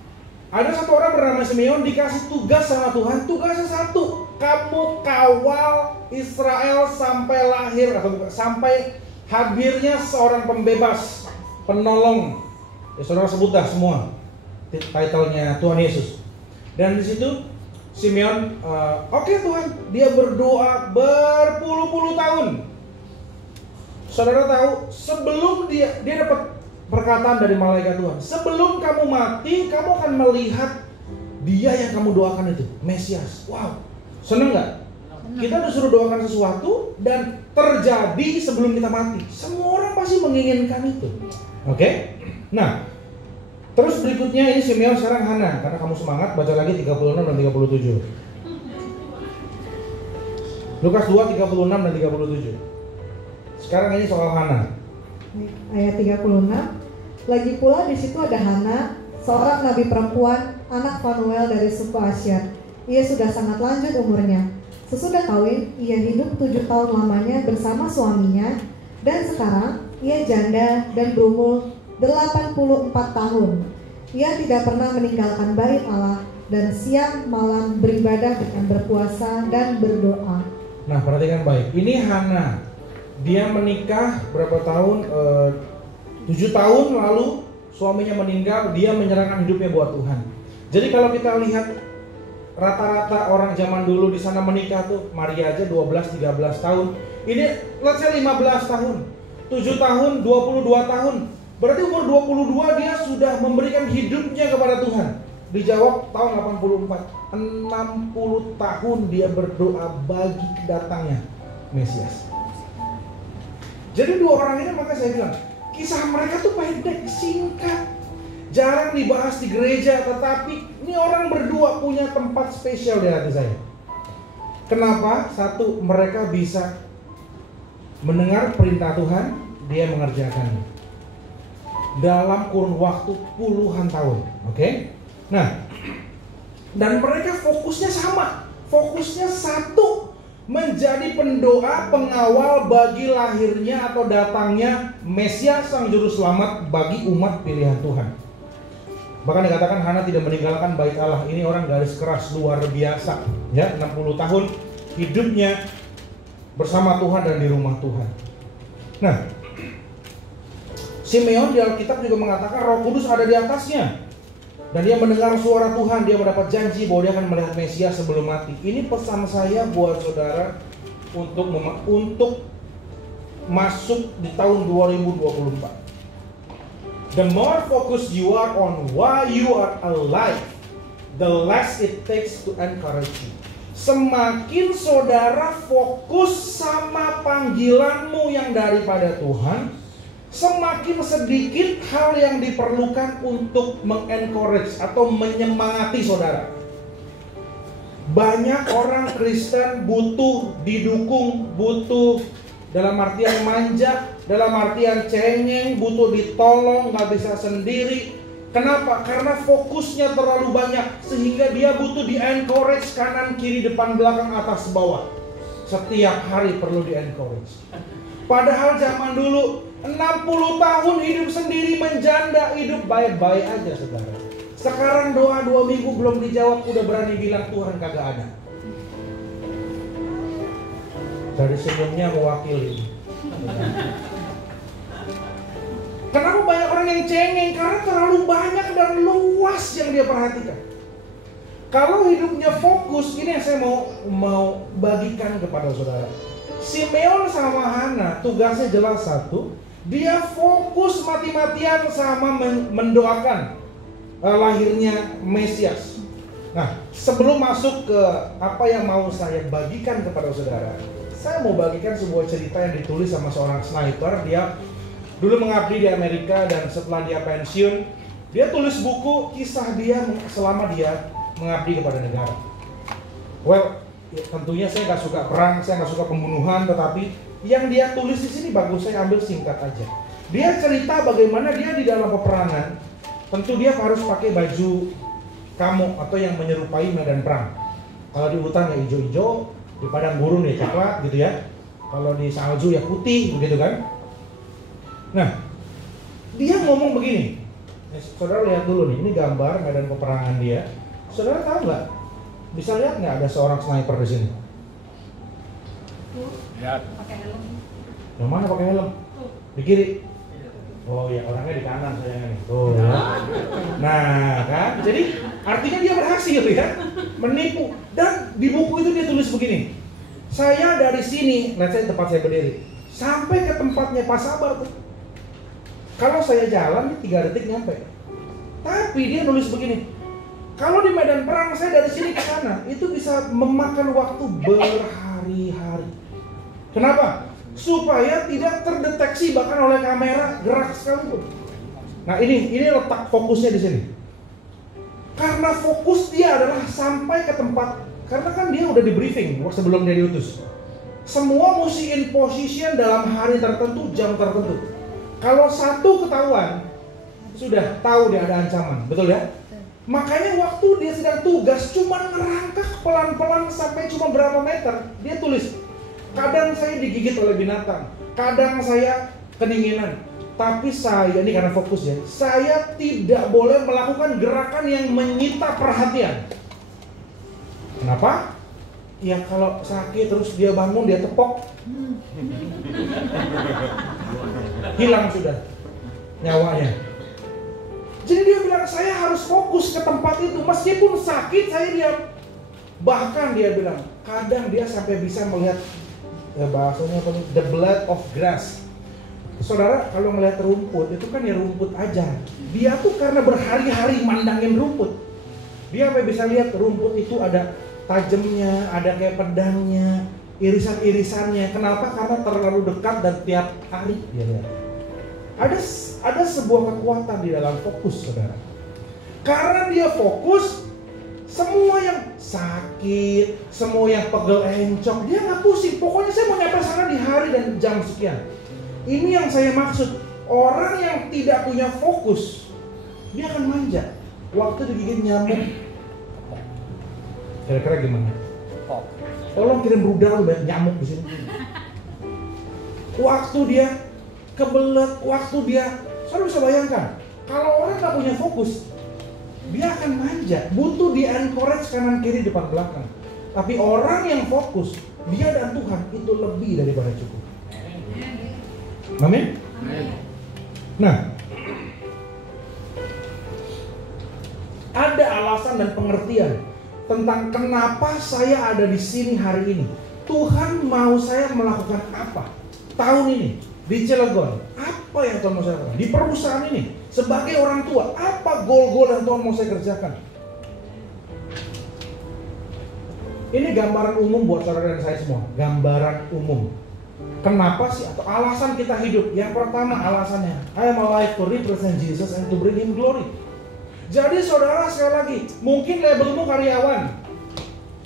ada satu orang bernama Simeon dikasih tugas sama Tuhan. Tugasnya satu, kamu kawal Israel sampai lahir atau sampai hadirnya seorang pembebas, penolong. Ya, saudara sebut dah semua title-nya Tuhan Yesus. Dan di situ Simeon, oke Tuhan, dia berdoa berpuluh-puluh tahun. Saudara tahu, sebelum dia dapat perkataan dari malaikat Tuhan, sebelum kamu mati, kamu akan melihat Dia yang kamu doakan itu, Mesias. Wow, seneng gak? Kita disuruh doakan sesuatu dan terjadi sebelum kita mati. Semua orang pasti menginginkan itu. Oke? Nah, terus berikutnya ini Simeon, sekarang Hana. Karena kamu semangat, baca lagi 36 dan 37. Lukas 2, 36 dan 37. Sekarang ini soal Hana. Ayat 36. Lagi pula di situ ada Hana, seorang nabi perempuan, anak Fanuel dari suku Asyer. Ia sudah sangat lanjut umurnya. Sesudah kawin, ia hidup 7 tahun lamanya bersama suaminya, dan sekarang ia janda dan berumur 84 tahun. Ia tidak pernah meninggalkan bait Allah dan siang malam beribadah dengan berpuasa dan berdoa. Nah, perhatikan baik. Ini Hana. Dia menikah berapa tahun? 7 tahun lalu suaminya meninggal, dia menyerahkan hidupnya buat Tuhan. Jadi kalau kita lihat rata-rata orang zaman dulu di sana menikah tuh, Maria aja 12-13 tahun. Ini let's say 15 tahun. 7 tahun, 22 tahun. Berarti umur 22 dia sudah memberikan hidupnya kepada Tuhan. Dijawab tahun 84. 60 tahun dia berdoa bagi datangnya Mesias. Jadi dua orang ini, maka saya bilang kisah mereka tuh pendek, singkat, jarang dibahas di gereja, tetapi ini orang berdua punya tempat spesial di hati saya. Kenapa? Satu, mereka bisa mendengar perintah Tuhan, dia mengerjakannya dalam kurun waktu puluhan tahun. Oke? Nah, dan mereka fokusnya sama, fokusnya satu, menjadi pendoa pengawal bagi lahirnya atau datangnya Mesias Sang Juru Selamat bagi umat pilihan Tuhan. Bahkan dikatakan Hana tidak meninggalkan bait Allah. Ini orang garis keras luar biasa, ya, 60 tahun hidupnya bersama Tuhan dan di rumah Tuhan. Nah, Simeon di Alkitab juga mengatakan Roh Kudus ada di atasnya. Dan dia mendengar suara Tuhan, dia mendapat janji bahwa dia akan melihat Mesias sebelum mati. Ini pesan saya buat saudara untuk masuk di tahun 2024. The more focused you are on why you are alive, the less it takes to encourage you. Semakin saudara fokus sama panggilanmu yang daripada Tuhan, semakin sedikit hal yang diperlukan untuk mengencourage atau menyemangati saudara. Banyak orang Kristen butuh didukung, butuh dalam artian manja, dalam artian cengeng, butuh ditolong, gak bisa sendiri. Kenapa? Karena fokusnya terlalu banyak, sehingga dia butuh di-encourage kanan, kiri, depan, belakang, atas, bawah. Setiap hari perlu di-encourage. Padahal zaman dulu 60 tahun hidup sendiri menjanda, hidup baik-baik aja saudara. Sekarang doa 2 minggu belum dijawab, udah berani bilang Tuhan kagak ada. Dari senyumnya mewakili. Kenapa banyak orang yang cengeng? Karena terlalu banyak dan luas yang dia perhatikan. Kalau hidupnya fokus, ini yang saya mau bagikan kepada saudara. Simeon sama Hana tugasnya jelas satu, dia fokus mati-matian sama mendoakan lahirnya Mesias. Nah, sebelum masuk ke apa yang mau saya bagikan kepada saudara, saya mau bagikan sebuah cerita yang ditulis sama seorang sniper. Dia dulu mengabdi di Amerika dan setelah dia pensiun, dia tulis buku kisah dia selama dia mengabdi kepada negara. Well, ya, tentunya saya nggak suka perang, saya nggak suka pembunuhan, tetapi yang dia tulis di sini bagus, saya ambil singkat aja. Dia cerita bagaimana dia di dalam peperangan, tentu dia harus pakai baju kamuk atau yang menyerupai medan perang. Kalau di hutan ya hijau-hijau, di padang gurun ya coklat gitu ya. Kalau di salju ya putih begitu kan. Nah, dia ngomong begini. Saudara lihat dulu nih, ini gambar medan peperangan dia. Saudara tahu nggak? Bisa lihat nggak ada seorang sniper di sini? Lihat. Pakai helm. Yang mana pakai helm? Di kiri. Oh ya, orangnya di kanan sayangnya nih. Oh ya. Nah kan, jadi artinya dia berhasil ya, menipu. Dan di buku itu dia tulis begini. Saya dari sini, let's say tempat saya berdiri, sampai ke tempatnya Pak Sabar tuh. Kalau saya jalan 3 detik nyampe. Tapi dia nulis begini. Kalau di medan perang saya dari sini ke sana, itu bisa memakan waktu berhari-hari. Kenapa? Supaya tidak terdeteksi bahkan oleh kamera gerak sekalipun. Nah ini letak fokusnya di sini. Karena fokus dia adalah sampai ke tempat, karena kan dia udah di briefing sebelum dia diutus. Semua mesti in position dalam hari tertentu, jam tertentu. Kalau satu ketahuan, sudah tahu dia ada ancaman, betul ya? Makanya waktu dia sedang tugas cuma ngerangkak pelan-pelan sampai cuma berapa meter, dia tulis, kadang saya digigit oleh binatang, kadang saya kedinginan, Tapi saya, ini karena fokus ya, saya tidak boleh melakukan gerakan yang menyita perhatian. Kenapa? Ya kalau sakit terus dia bangun, dia tepok, hilang sudah nyawanya. Jadi dia bilang, saya harus fokus ke tempat itu. Meskipun sakit, saya diam. Bahkan dia bilang, kadang dia sampai bisa melihat, ya bahasanya apa nih, the blade of grass. Saudara, kalau melihat rumput, itu kan ya rumput aja. Dia tuh karena berhari-hari mandangin rumput, dia sampai bisa lihat rumput itu ada tajamnya, ada kayak pedangnya, irisan-irisannya. Kenapa? Karena terlalu dekat dan tiap hari dia lihat. Ada sebuah kekuatan di dalam fokus, saudara. Karena dia fokus, semua yang sakit, semua yang pegel encok, dia nggak pusing. Pokoknya saya mau nyampe sana di hari dan jam sekian. Ini yang saya maksud. Orang yang tidak punya fokus, dia akan manja. Waktu digigit nyamuk, kira-kira gimana? Tolong kirim rudal banyak nyamuk di sini. Waktu dia kebelet, waktu dia, saudara bisa bayangkan, kalau orang nggak punya fokus, dia akan manja, butuh di encourage kanan kiri depan belakang. Tapi orang yang fokus, dia dan Tuhan itu lebih daripada cukup. Amin. Nah, ada alasan dan pengertian tentang kenapa saya ada di sini hari ini. Tuhan mau saya melakukan apa tahun ini di Cilegon? Apa yang Tuhan mau saya lakukan di perusahaan ini? Sebagai orang tua, apa goal-goal yang Tuhan mau saya kerjakan? Ini gambaran umum buat saudara dan saya semua. Gambaran umum. Kenapa sih atau alasan kita hidup? Yang pertama alasannya, I am alive to represent Jesus and to bring Him glory. Jadi saudara, sekali lagi, mungkin labelmu karyawan.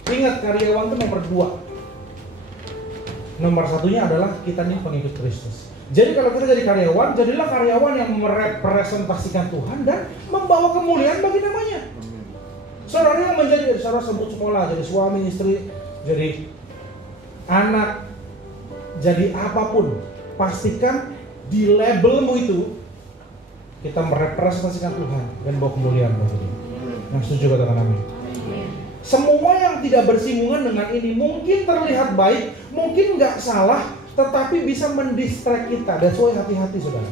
Ingat, karyawan itu nomor 2. Nomor satunya adalah kita nih pengikut Kristus. Jadi kalau kita jadi karyawan, jadilah karyawan yang merepresentasikan Tuhan dan membawa kemuliaan bagi namanya. Saudara yang menjadi, saudara sebut sekolah, jadi suami, istri, jadi anak, jadi apapun, pastikan di labelmu itu kita merepresentasikan Tuhan dan bawa kemuliaan bagi Dia. Yang setuju katakan amin. Semua yang tidak bersinggungan dengan ini mungkin terlihat baik, mungkin nggak salah, tetapi bisa mendistract kita. That's why hati-hati saudara.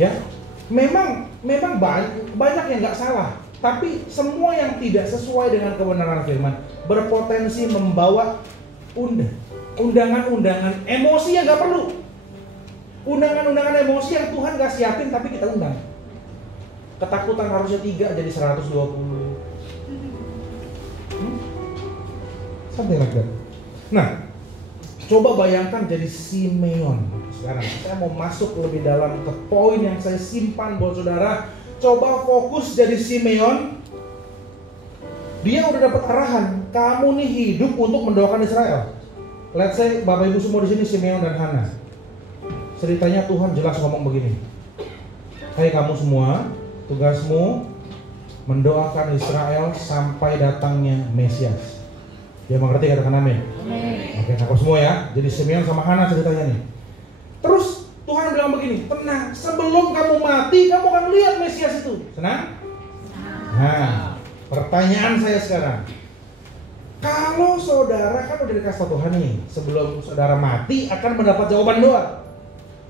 Ya, memang banyak yang nggak salah, tapi semua yang tidak sesuai dengan kebenaran firman berpotensi membawa undangan-undangan emosi yang nggak perlu. Undangan-undangan emosi yang Tuhan nggak siapin tapi kita undang. Ketakutan harusnya 3 jadi 120. Something like that. Nah, coba bayangkan jadi Simeon. Sekarang saya mau masuk lebih dalam ke poin yang saya simpan buat saudara. Coba fokus jadi Simeon. Dia udah dapat arahan, kamu nih hidup untuk mendoakan Israel. Let's say Bapak Ibu semua di sini Simeon dan Hana. Ceritanya Tuhan jelas ngomong begini. Hai kamu semua, tugasmu mendoakan Israel sampai datangnya Mesias. Dia mengerti, katakan amin. Oke, aku semua ya. Jadi Simeon sama Hana ceritanya nih. Terus Tuhan bilang begini, tenang, sebelum kamu mati kamu akan lihat Mesias itu. Senang? Nah, pertanyaan saya sekarang, kalau saudara kan udah dikasih Tuhan nih, sebelum saudara mati akan mendapat jawaban doa.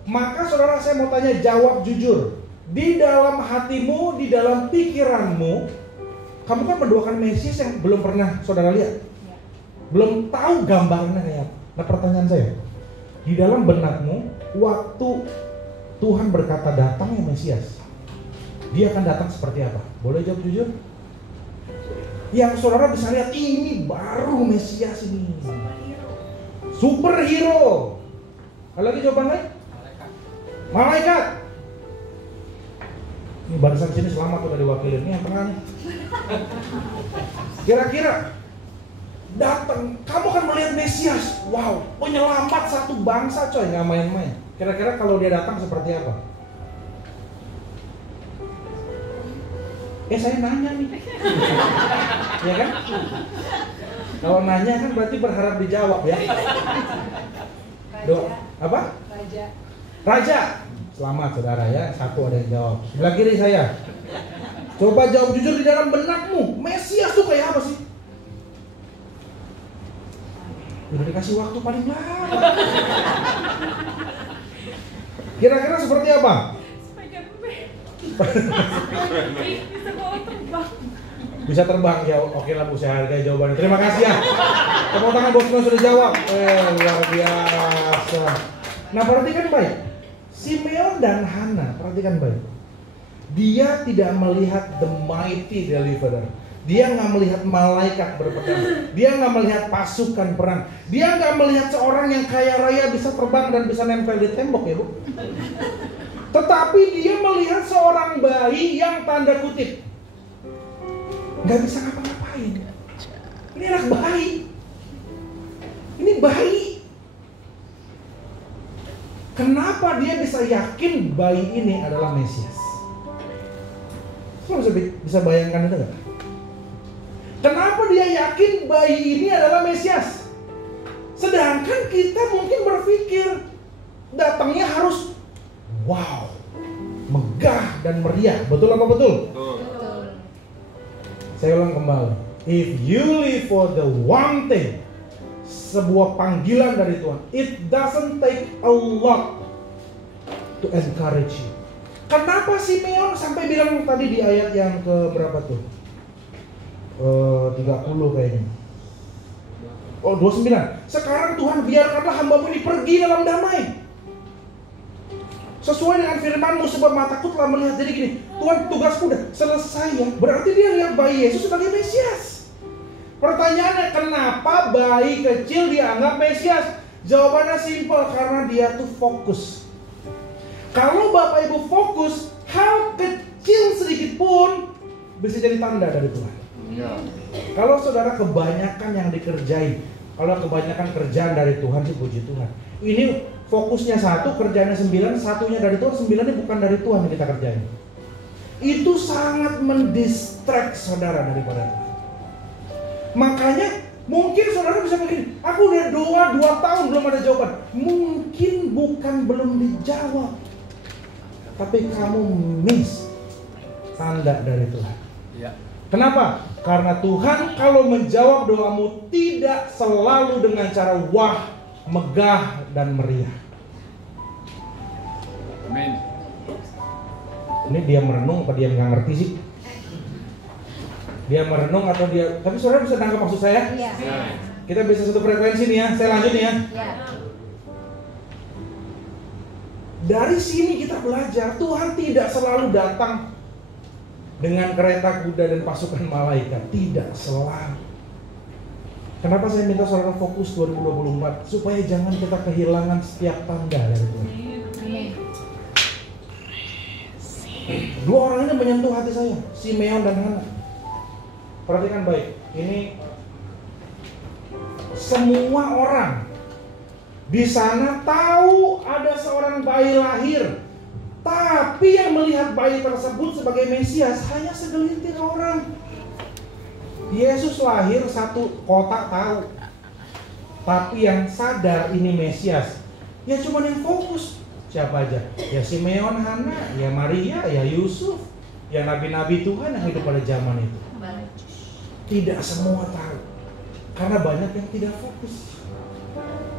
Maka saudara, saya mau tanya, jawab jujur. Di dalam hatimu, di dalam pikiranmu, kamu kan mendoakan Mesias yang belum pernah saudara lihat, belum tahu gambarnya kayak apa. Nah, pertanyaan saya, di dalam benakmu, waktu Tuhan berkata datangnya Mesias, dia akan datang seperti apa? Boleh jawab jujur? Yang saudara bisa lihat, ini baru Mesias ini, superhero. Ada lagi jawaban lain? Malaikat. Ini barisan sini selamat udah diwakilin. Ini yang tengah nih. Kira-kira datang, kamu akan melihat Mesias. Wow, penyelamat satu bangsa coy, nggak main-main. Kira-kira kalau dia datang seperti apa? Saya nanya nih. Ya kan? Kalau nanya kan berarti berharap dijawab ya. Doa apa? Raja. Selamat saudara ya, satu ada yang jawab. Sebelah kiri saya. Coba jawab jujur di dalam benakmu, Mesias tuh kayak apa sih? Udah dikasih waktu paling lama. Kira-kira seperti apa? Bisa bawa terbang. Bisa terbang ya, oke lah Bu, saya hargai jawabannya. Terima kasih ya. Tepuk tangan bos sudah jawab. Luar biasa. Nah perhatikan baik, Simeon dan Hana, perhatikan baik. Dia tidak melihat the mighty deliverer. Dia nggak melihat malaikat berpedang. Dia nggak melihat pasukan perang. Dia nggak melihat seorang yang kaya raya bisa terbang dan bisa nempel di tembok ya Bu. Tetapi dia melihat seorang bayi yang tanda kutip nggak bisa ngapa-ngapain. Ini anak bayi. Ini bayi. Kenapa dia bisa yakin bayi ini adalah Mesias? Kamu bisa bayangkan itu nggak? Kenapa dia yakin bayi ini adalah Mesias? Sedangkan kita mungkin berpikir datangnya harus wow, megah dan meriah. Betul apa betul? Betul. Saya ulang kembali. If you live for the one thing, sebuah panggilan dari Tuhan, it doesn't take a lot to encourage you. Kenapa Simeon sampai bilang tadi di ayat yang ke berapa tuh? 30 kayaknya. Oh 29. Sekarang Tuhan biarkanlah hamba-Mu ini pergi dalam damai, sesuai dengan firman-Mu, sebab mataku telah melihat. Jadi gini, Tuhan tugasku udah selesai ya. Berarti dia lihat bayi Yesus sebagai Mesias. Pertanyaannya, kenapa bayi kecil dianggap Mesias? Jawabannya simpel, karena dia tuh fokus. Kalau Bapak Ibu fokus, hal kecil sedikit pun bisa jadi tanda dari Tuhan. Ya. Kalau saudara kebanyakan yang dikerjain, kalau kebanyakan kerjaan dari Tuhan sih puji Tuhan. Ini fokusnya satu, kerjaannya 9, satunya dari Tuhan, 9-nya bukan dari Tuhan yang kita kerjain. Itu sangat mendistract saudara daripada Tuhan. Makanya mungkin saudara bisa begini, aku udah doa 2 tahun belum ada jawaban. Mungkin bukan belum dijawab, tapi kamu miss tanda dari Tuhan. Ya. Kenapa? Karena Tuhan kalau menjawab doamu tidak selalu dengan cara wah, megah, dan meriah. Amin. Ini dia merenung apa dia nggak ngerti sih? Dia merenung atau dia... Tapi saudara bisa tangkap maksud saya? Iya. Kita bisa satu frekuensi nih ya. Saya lanjut nih ya. Iya. Dari sini kita belajar Tuhan tidak selalu datang dengan kereta kuda dan pasukan malaikat. Tidak selalu. Kenapa saya minta saudara fokus 2024? Supaya jangan kita kehilangan setiap tanda dari Tuhan. Amin. Dua orang ini menyentuh hati saya, Simeon dan Hana. Perhatikan baik, ini semua orang di sana tahu ada seorang bayi lahir, tapi yang melihat bayi tersebut sebagai Mesias hanya segelintir orang. Yesus lahir satu kota tahu, tapi yang sadar ini Mesias ya cuma yang fokus. Siapa aja? Ya Simeon, Hana, ya Maria, ya Yusuf, ya nabi-nabi Tuhan yang hidup pada zaman itu. Tidak semua tahu, karena banyak yang tidak fokus.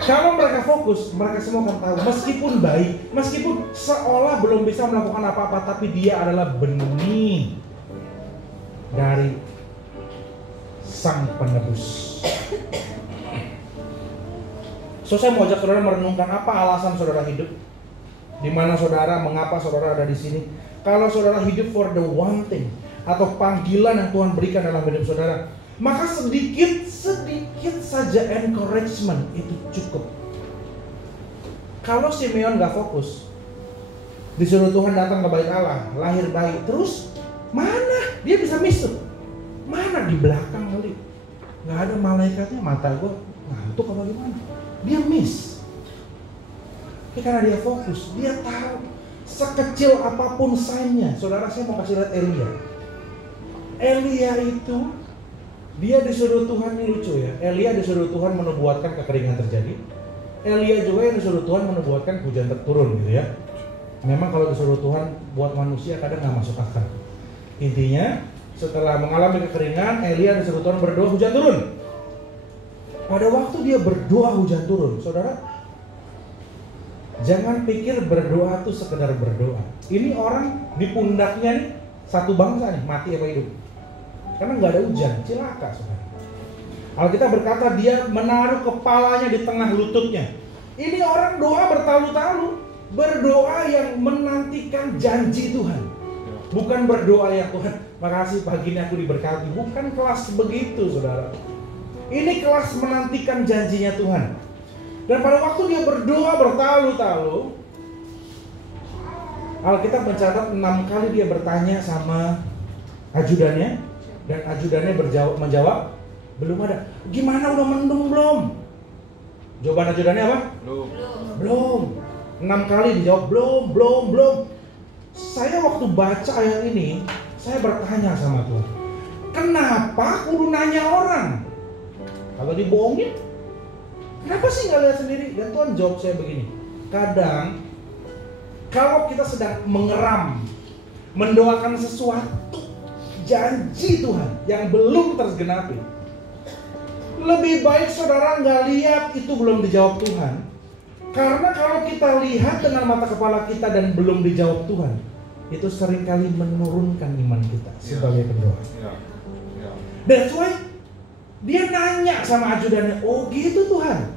Kalau mereka fokus, mereka semua akan tahu. Meskipun baik, meskipun seolah belum bisa melakukan apa-apa, tapi dia adalah benih dari Sang Penebus. So saya mau ajak saudara merenungkan apa alasan saudara hidup, di mana saudara, mengapa saudara ada di sini. Kalau saudara hidup for the one thing, atau panggilan yang Tuhan berikan dalam hidup saudara, maka sedikit saja encouragement itu cukup. Kalau Simeon gak fokus, disuruh Tuhan datang ke bait Allah, lahir bayi, terus mana dia bisa miss tuh? Mana di belakang kali? Gak ada malaikatnya, mata gue ngantuk apa gimana? Dia miss. Tapi karena dia fokus, dia tahu sekecil apapun sign-nya. Saudara, saya mau kasih lihat Elia. Elia itu dia disuruh Tuhan, ini lucu ya. Elia disuruh Tuhan menubuatkan kekeringan terjadi. Elia juga yang disuruh Tuhan menubuatkan hujan turun gitu ya. Memang kalau disuruh Tuhan buat manusia kadang nggak masuk akal. Intinya setelah mengalami kekeringan, Elia disuruh Tuhan berdoa hujan turun. Pada waktu dia berdoa hujan turun, saudara, jangan pikir berdoa itu sekedar berdoa. Ini orang di pundaknya nih, satu bangsa nih, mati apa hidup. Karena nggak ada hujan, celaka saudara. Alkitab berkata dia menaruh kepalanya di tengah lututnya. Ini orang doa bertalu-talu, berdoa yang menantikan janji Tuhan. Bukan berdoa yang Tuhan, makasih pagi ini aku diberkati. Bukan kelas begitu saudara. Ini kelas menantikan janjinya Tuhan. Dan pada waktu dia berdoa bertalu-talu, Alkitab mencatat 6 kali dia bertanya sama ajudannya, dan ajudannya menjawab, belum ada. Gimana, udah mendung belum? Jawaban ajudannya apa? Belum. 6 kali dijawab belum. Saya waktu baca ayat ini, saya bertanya sama Tuhan, kenapa kudu nanya orang? Kalau dibohongin, kenapa sih nggak lihat sendiri? Dan Tuhan jawab saya begini, kadang kalau kita sedang mengeram, mendoakan sesuatu, janji Tuhan yang belum tergenapi, lebih baik saudara nggak lihat itu belum dijawab Tuhan. Karena kalau kita lihat dengan mata kepala kita dan belum dijawab Tuhan, itu seringkali menurunkan iman kita sebagai pendoa. That's why dia nanya sama ajudannya, oh gitu Tuhan.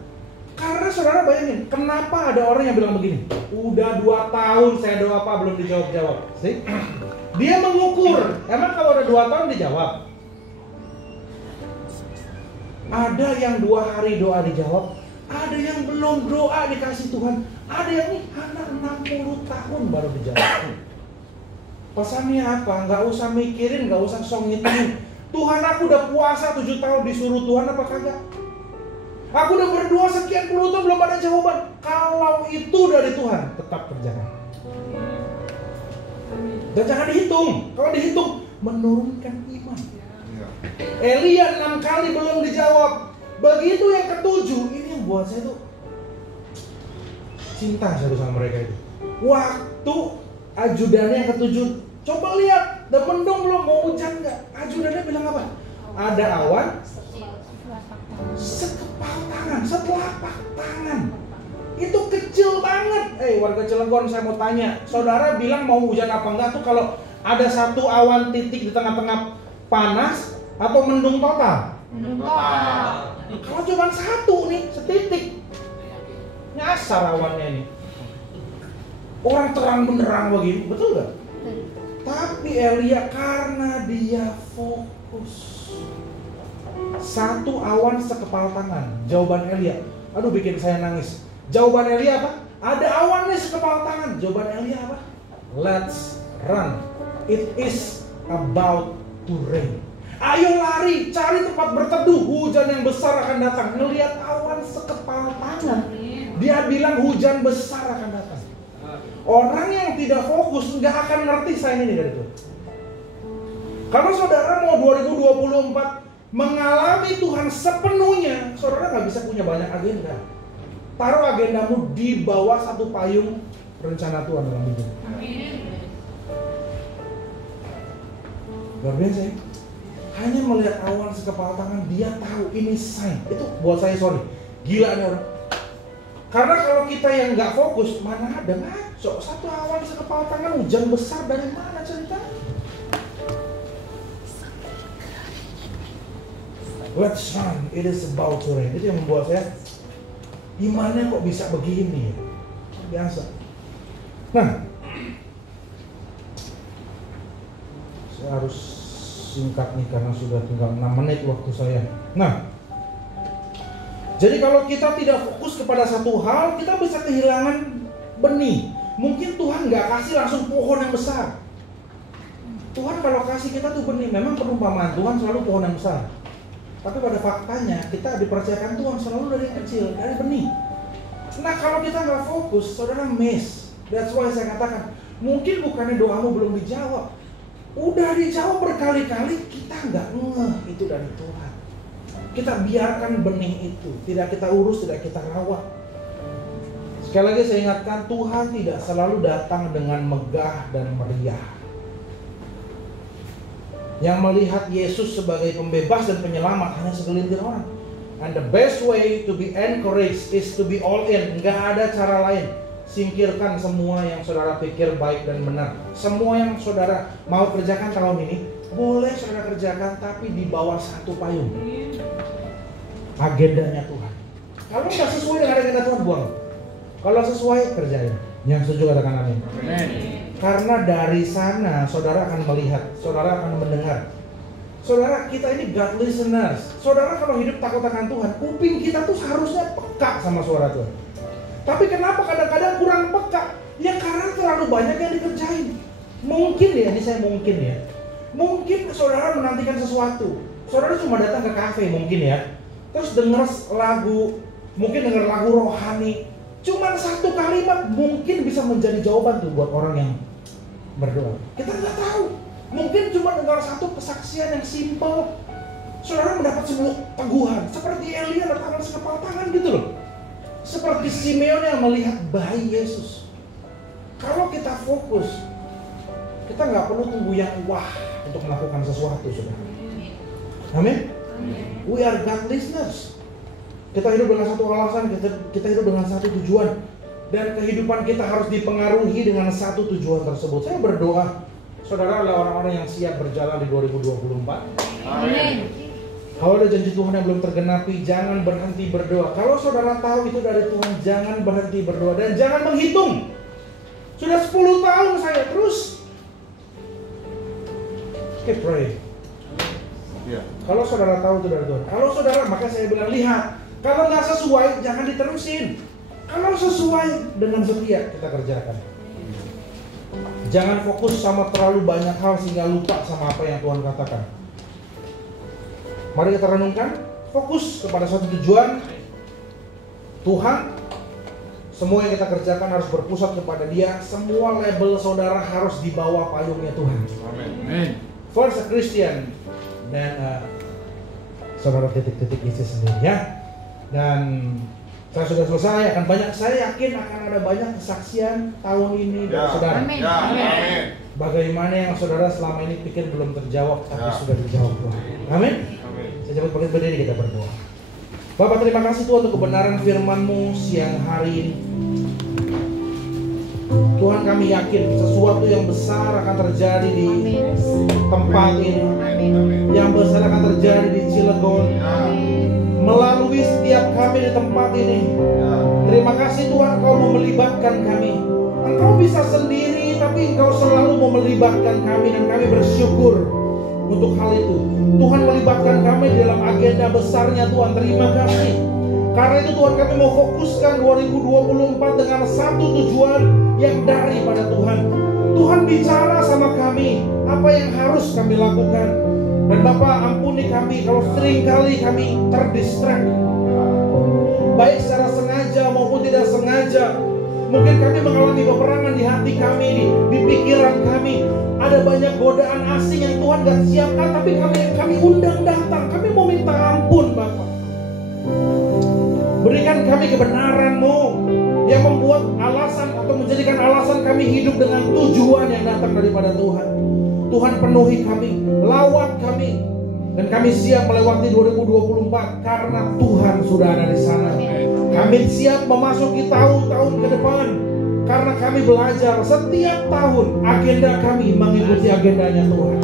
Karena saudara bayangin, kenapa ada orang yang bilang begini, udah 2 tahun saya doa apa belum dijawab-jawab. See? Dia mengukur, emang kalau udah 2 tahun dijawab? Ada yang 2 hari doa dijawab, ada yang belum doa dikasih Tuhan, ada yang nih anak 60 tahun baru dijawab. Pesannya apa? Nggak usah mikirin, nggak usah ngitungin. Tuhan, aku udah puasa 7 tahun, disuruh Tuhan apa kagak? Aku udah berdoa sekian puluh tahun belum ada jawaban. Kalau itu dari Tuhan, tetap kerjakan. Dan jangan dihitung. Kalau dihitung, menurunkan iman. Elia 6 kali belum dijawab. Begitu yang ke-7, ini yang buat saya tuh cinta saya sama mereka itu. Waktu ajudannya yang ke-7, coba lihat, udah mendung belum, mau hujan nggak? Ajudannya bilang apa? Ada awan sekepal tangan, setelapak tangan. Itu kecil banget. Warga Cilegon, saya mau tanya, saudara bilang mau hujan apa enggak tuh kalau ada satu awan titik di tengah-tengah panas atau mendung total? Mendung total. Kalau cuma satu nih, setitik, nyasar awannya nih. Orang terang benderang begini, betul gak? Tapi Elia karena dia fokus, satu awan sekepal tangan. Jawaban Elia, aduh bikin saya nangis. Jawaban Elia apa? Ada awan nih sekepal tangan. Jawaban Elia apa? Let's run, it is about to rain. Ayo lari, cari tempat berteduh, hujan yang besar akan datang. Ngelihat awan sekepal tangan, dia bilang hujan besar akan datang. Orang yang tidak fokus nggak akan ngerti sign ini dari Tuhan. Kalau saudara mau 2024 mengalami Tuhan sepenuhnya, saudara nggak bisa punya banyak agenda. Taruh agendamu di bawah satu payung rencana Tuhan dalam hidup. Luar biasa ya. Hanya melihat awan sekepal tangan, dia tahu ini sign. Itu buat saya gila nih orang. Karena kalau kita yang nggak fokus, mana ada ngaco, satu awan sekepal tangan, hujan besar dari mana ceritanya? Let's run, it is about to rain. Itu yang membuat saya, imannya kok bisa begini ya? Biasa. Nah, saya harus singkat nih karena sudah tinggal 6 menit waktu saya. Nah, jadi kalau kita tidak fokus kepada satu hal, kita bisa kehilangan benih. Mungkin Tuhan nggak kasih langsung pohon yang besar. Tuhan kalau kasih kita tuh benih, memang perumpamaan Tuhan selalu pohon yang besar. Tapi pada faktanya kita dipercayakan Tuhan selalu dari yang kecil, dari benih. Nah kalau kita nggak fokus, saudara miss. That's why saya katakan, mungkin bukannya doamu belum dijawab, udah dijawab berkali-kali, kita nggak ngeh itu dari Tuhan. Kita biarkan benih itu, tidak kita urus, tidak kita rawat. Sekali lagi saya ingatkan, Tuhan tidak selalu datang dengan megah dan meriah. Yang melihat Yesus sebagai pembebas dan penyelamat hanya segelintir orang. And the best way to be encouraged is to be all in. Nggak ada cara lain. Singkirkan semua yang saudara pikir baik dan benar. Semua yang saudara mau kerjakan tahun ini, boleh saudara kerjakan, tapi di bawah satu payung. Agendanya Tuhan. Kalau nggak sesuai dengan agenda Tuhan, buang. Kalau sesuai, kerjain. Yang setuju katakan amin. Karena dari sana saudara akan melihat, saudara akan mendengar. Saudara, kita ini God listeners. Saudara kalau hidup takut akan Tuhan, kuping kita tuh seharusnya peka sama suara Tuhan. Tapi kenapa kadang-kadang kurang peka? Ya karena terlalu banyak yang dikerjain. Mungkin ya, ini saya mungkin ya. Mungkin saudara menantikan sesuatu. Saudara cuma datang ke kafe mungkin ya. Terus denger lagu, mungkin denger lagu rohani. Cuman satu kalimat mungkin bisa menjadi jawaban tuh buat orang yang berdoa. Kita nggak tahu. Mungkin cuma dengar satu kesaksian yang simpel, saudara mendapat sebuah teguhan. Seperti Elia letakkan sekepal tangan gitu loh. Seperti Simeon yang melihat bayi Yesus. Kalau kita fokus, kita nggak perlu tunggu yang wah untuk melakukan sesuatu, saudara. Amin. We are God listeners. Kita hidup dengan satu alasan, kita hidup dengan satu tujuan. Dan kehidupan kita harus dipengaruhi dengan satu tujuan tersebut. Saya berdoa, saudara adalah orang-orang yang siap berjalan di 2024. Amin. Kalau ada janji Tuhan yang belum tergenapi, jangan berhenti berdoa. Kalau saudara tahu itu dari Tuhan, jangan berhenti berdoa. Dan jangan menghitung. Sudah 10 tahun saya terus. Keep praying. Kalau saudara tahu itu dari Tuhan. Kalau saudara, maka saya bilang, lihat. Kalau nggak sesuai, jangan diterusin. Kalau sesuai, dengan setia kita kerjakan. Jangan fokus sama terlalu banyak hal sehingga lupa sama apa yang Tuhan katakan. Mari kita renungkan, fokus kepada satu tujuan. Tuhan, semua yang kita kerjakan harus berpusat kepada Dia. Semua label saudara harus di bawah payungnya Tuhan. Amin. First a Christian, dan saudara titik-titik isi sendiri ya. Dan saya sudah selesai, saya yakin akan ada banyak kesaksian tahun ini dari saudara. Amin. Amin. Bagaimana yang saudara selama ini pikir belum terjawab, tapi sudah dijawab Tuhan. Amin. Saya coba berdiri, kita berdoa. Bapak, terima kasih Tuhan untuk kebenaran firman-Mu siang hari ini. Tuhan, kami yakin sesuatu yang besar akan terjadi di tempat ini. Yang besar akan terjadi di Cilegon. Melalui setiap kami di tempat ini. Terima kasih Tuhan, Engkau mau melibatkan kami. Engkau bisa sendiri, tapi Engkau selalu mau melibatkan kami. Dan kami bersyukur untuk hal itu. Tuhan melibatkan kami di dalam agenda besarnya Tuhan. Terima kasih. Karena itu Tuhan, kami mau fokuskan 2024 dengan satu tujuan yang daripada Tuhan. Tuhan bicara sama kami apa yang harus kami lakukan. Dan Bapak, ampuni kami kalau seringkali kami terdistract, baik secara sengaja maupun tidak sengaja. Mungkin kami mengalami peperangan di hati kami, di pikiran kami. Ada banyak godaan asing yang Tuhan gak siapkan, tapi kami undang datang. Kami mau minta ampun Bapak. Berikan kami kebenaran-Mu yang membuat alasan atau menjadikan alasan kami hidup dengan tujuan yang datang daripada Tuhan. Tuhan, penuhi kami, lawat kami, dan kami siap melewati 2024 karena Tuhan sudah ada di sana. Kami siap memasuki tahun-tahun ke depan karena kami belajar setiap tahun agenda kami mengikuti agendanya Tuhan.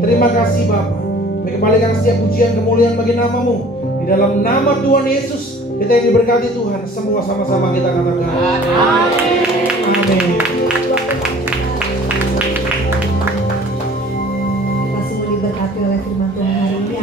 Terima kasih Bapa. Kami kembalikan setiap pujian kemuliaan bagi nama-Mu. Di dalam nama Tuhan Yesus kita yang diberkati Tuhan. Semua sama-sama kita katakan amin. Amin. Kita semua diberkati oleh firman Tuhan hari ini.